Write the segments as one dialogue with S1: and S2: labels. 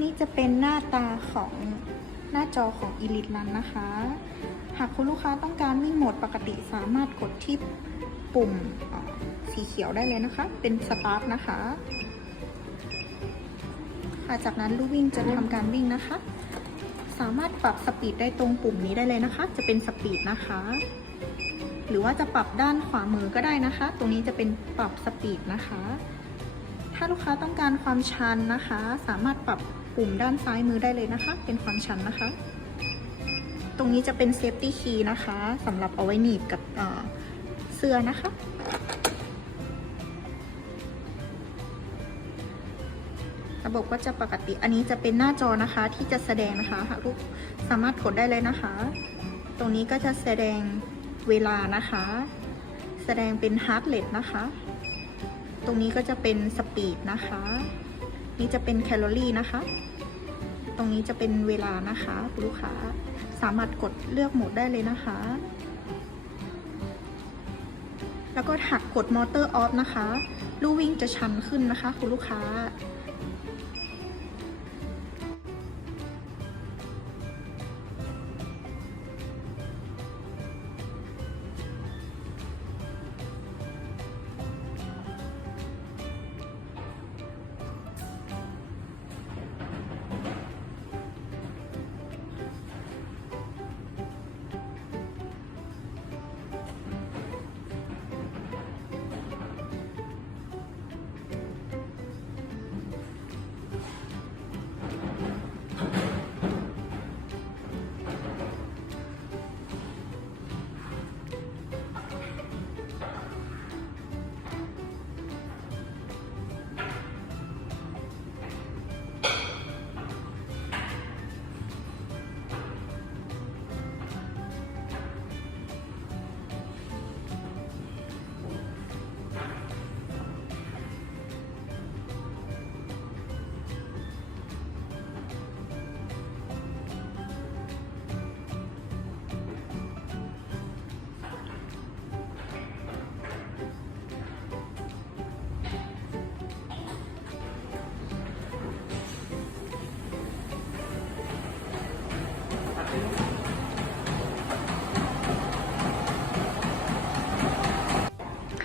S1: นี่จะเป็นหน้าตาของหน้าจอของ Elite Run นะคะ หากคุณลูกค้าต้องการวิ่งโหมดปกติสามารถกดที่ปุ่มสีเขียวได้เลยนะคะ เป็น Start นะคะค่ะจากนั้นลูกวิ่งจะทำการวิ่งนะคะ สามารถปรับสปีดได้ตรงปุ่มนี้ได้เลยนะคะ จะเป็นสปีดนะคะ หรือว่าจะปรับด้านขวามือก็ได้นะคะ ตรงนี้จะเป็นปรับสปีดนะคะ ถ้าลูกค้าต้องการความชันนะคะ สามารถปรับ ปุ่มด้านซ้ายมือได้เลยนะคะ เป็นความชันนะคะ ตรงนี้จะเป็นเซฟตี้คีย์นะคะสำหรับเอาไว้หนีบกับเเสื้อนะคะ ระบบก็จะปกติ อันนี้จะเป็นหน้าจอนะคะที่จะแสดงนะคะหากลูกสามารถกดได้เลยนะคะ ตรงนี้ก็จะแสดงเวลานะคะ แสดงเป็นฮาร์ดเรทนะคะ ตรงนี้ก็จะเป็นสปีดนะคะ นี่จะเป็นแคลอรี่นะคะ ตรงนี้จะเป็นเวลานะคะคุณลูกค้าสามารถกดเลือกโหมดได้เลยนะคะ แล้วก็หักกดมอเตอร์ออฟนะคะ ลู่วิ่งจะชันขึ้นนะคะคุณลูกค้า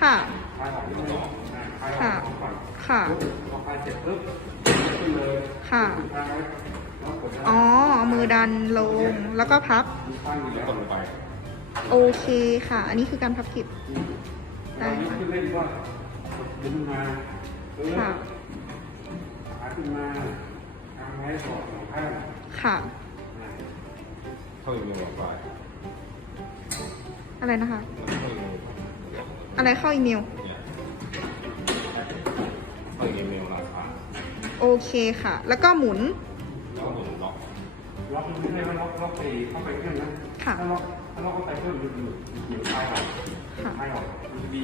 S1: ค่ะ
S2: คลายออกนิดนึงคลายอ
S1: ค่ะ
S2: อกก่อน
S1: ค่ะ
S2: พอคลายเสร็จปุ๊บขึ้นเลย
S1: ค่ะ
S2: ขึ้นค้างไว้แล้วกดได้
S1: อ๋อเอามือดันลง แล้วก็พับ
S2: มีข้างอยู่แล้วกดลงไป
S1: โอเคค่ะ อันนี้คือการพับกิบได้
S2: เรา
S1: ค่ะ
S2: ขึ้นเล่นก็กดดึงมาปึ๊บ
S1: ค่ะ
S2: ขาขึ้นมาทางไว้สอดสองข้าง
S1: ค่ะ
S2: อ่า
S3: เข้าอีเมลไป
S1: อะไรนะคะ
S3: เข้าอีเมล
S1: อะไรเข้าอีเมล
S3: เนี่ยเข้าอีเมลราคา
S1: โอเคค่ะ แล้วก็หมุน
S3: แล้วก็หมุนล็อก
S2: ล็อกไม่ได้ว่าล็อกล็อกไปเข้าไปเครื่องนะ
S1: ค่ะ
S2: ถ้าล็อกถ้าล็อกเข้าไปเครื่องมันอยู่อยู่คลายออก
S1: ค่ะ
S2: คลายออกมันจะมี